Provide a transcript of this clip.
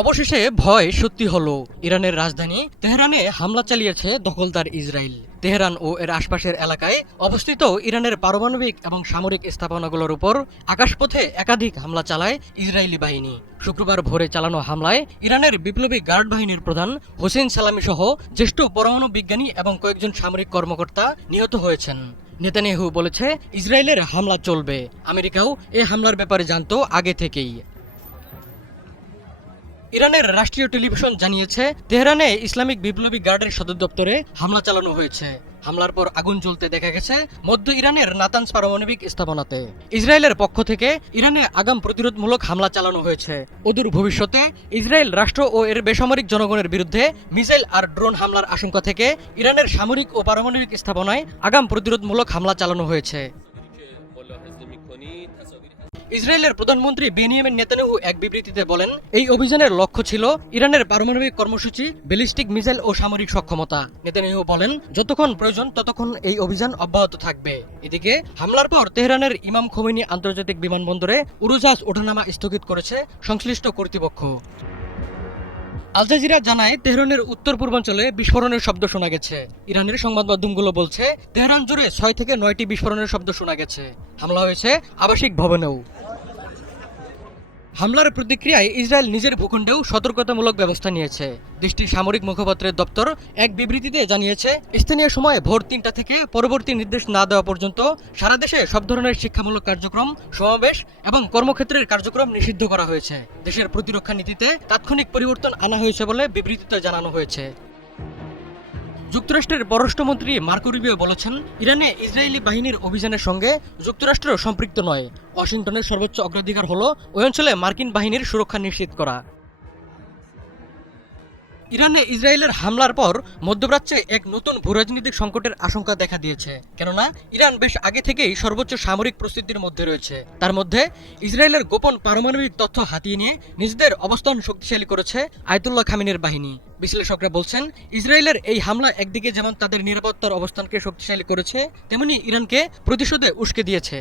অবশেষে ভয় সত্যি হলো। ইরানের রাজধানী তেহরানে হামলা চালিয়েছে দখলদার ইসরায়েল। তেহরান ও এর আশপাশের এলাকায় অবস্থিত ইরানের পারমাণবিক এবং সামরিক স্থাপনাগুলোর উপর আকাশপথে একাধিক হামলা চালায় ইসরায়েলি বাহিনী। শুক্রবার ভোরে চালানো হামলায় ইরানের বিপ্লবী গার্ড বাহিনীর প্রধান হোসেন সালামি সহ জ্যেষ্ঠ পরমাণু বিজ্ঞানী এবং কয়েকজন সামরিক কর্মকর্তা নিহত হয়েছেন। নেতানিয়াহু বলেছে, ইসরায়েলের হামলা চলবে। আমেরিকাও এ হামলার ব্যাপারে জানত আগে থেকেই। ইরানের রাষ্ট্রীয় টেলিভিশন জানিয়েছে, তেহরানে ইসলামিক বিপ্লবী গার্ডের সদর দপ্তরে হামলা চালানো হয়েছে। হামলার পর আগুন জ্বলতে দেখা গেছে মধ্য ইরানের নাতানজ পারমাণবিক স্থাপনাতে। ইসরায়েলের পক্ষ থেকে ইরানে আগাম প্রতিরোধমূলক হামলা চালানো হয়েছে। অদূর ভবিষ্যতে ইসরায়েল রাষ্ট্র ও এর বেসামরিক জনগণের বিরুদ্ধে মিসাইল আর ড্রোন হামলার আশঙ্কা থেকে ইরানের সামরিক ও পারমাণবিক স্থাপনায় আগাম প্রতিরোধমূলক হামলা চালানো হয়েছে। ইসরায়েলের প্রধানমন্ত্রী বেনিয়ামিন নেতানিয়াহু এক বিবৃতিতে বলেন, এই অভিযানের লক্ষ্য ছিল ইরানের পারমাণবিক কর্মসূচি, ব্যালিস্টিক মিসাইল ও সামরিক সক্ষমতা। নেতানিয়াহু বলেন, যতক্ষণ প্রয়োজন ততক্ষণ এই অভিযান অব্যাহত থাকবে। এদিকে হামলার পর তেহরানের ইমাম খোমেনি আন্তর্জাতিক বিমানবন্দরে উড়োজাহাজ ওঠানামা স্থগিত করেছে সংশ্লিষ্ট কর্তৃপক্ষ। আল জাজিরা জানায়, তেহরানের উত্তর পূর্বাঞ্চলে বিস্ফোরণের শব্দ শোনা গেছে। ইরানের সংবাদ মাধ্যমগুলো বলছে, তেহরান জুড়ে 6 থেকে 9টি বিস্ফোরণের শব্দ শোনা গেছে। হামলা হয়েছে আবাসিক ভবনেও। হামলার প্রতিক্রিয়ায় ইসরায়েল নিজের ভূখণ্ডেও সতর্কতামূলক ব্যবস্থা নিয়েছে। দেশটির সামরিক মুখপাত্রের দপ্তর এক বিবৃতিতে জানিয়েছে, স্থানীয় সময় ভোর 3টা থেকে পরবর্তী নির্দেশ না দেওয়া পর্যন্ত সারা দেশে সব ধরনের শিক্ষামূলক কার্যক্রম, সমাবেশ এবং কর্মক্ষেত্রের কার্যক্রম নিষিদ্ধ করা হয়েছে। দেশের প্রতিরক্ষা নীতিতে তাৎক্ষণিক পরিবর্তন আনা হয়েছে বলে বিবৃতিতে জানানো হয়েছে। যুক্তরাষ্ট্রের পররাষ্ট্রমন্ত্রী মার্কো রুবিও বলেছেন, ইরানে ইসরায়েলি বাহিনীর অভিযানের সঙ্গে যুক্তরাষ্ট্র সম্পৃক্ত নয়। ওয়াশিংটনের সর্বোচ্চ অগ্রাধিকার হল ওই অঞ্চলে মার্কিন বাহিনীর সুরক্ষা নিশ্চিত করা। ইরানে ইসরায়েলের হামলার পর মধ্যপ্রাচ্যে এক নতুন ভূরাজনৈতিক সংকটের আশঙ্কা দেখা দিয়েছে। কেননা ইরান বেশ আগে থেকেই সর্বোচ্চ সামরিক প্রস্তুতির মধ্যে রয়েছে। তার মধ্যে ইসরায়েলের গোপন পারমাণবিক তথ্য হাতিয়ে নিয়ে নিজেদের অবস্থান শক্তিশালী করেছে আয়াতুল্লাহ খামেনির বাহিনী। বিশ্লেষকরা বলছেন, ইসরায়েলের এই হামলা একদিকে যেমন তাদের নিরাপত্তার অবস্থানকে শক্তিশালী করেছে, তেমনি ইরানকে প্রতিশোধে উস্কে দিয়েছে।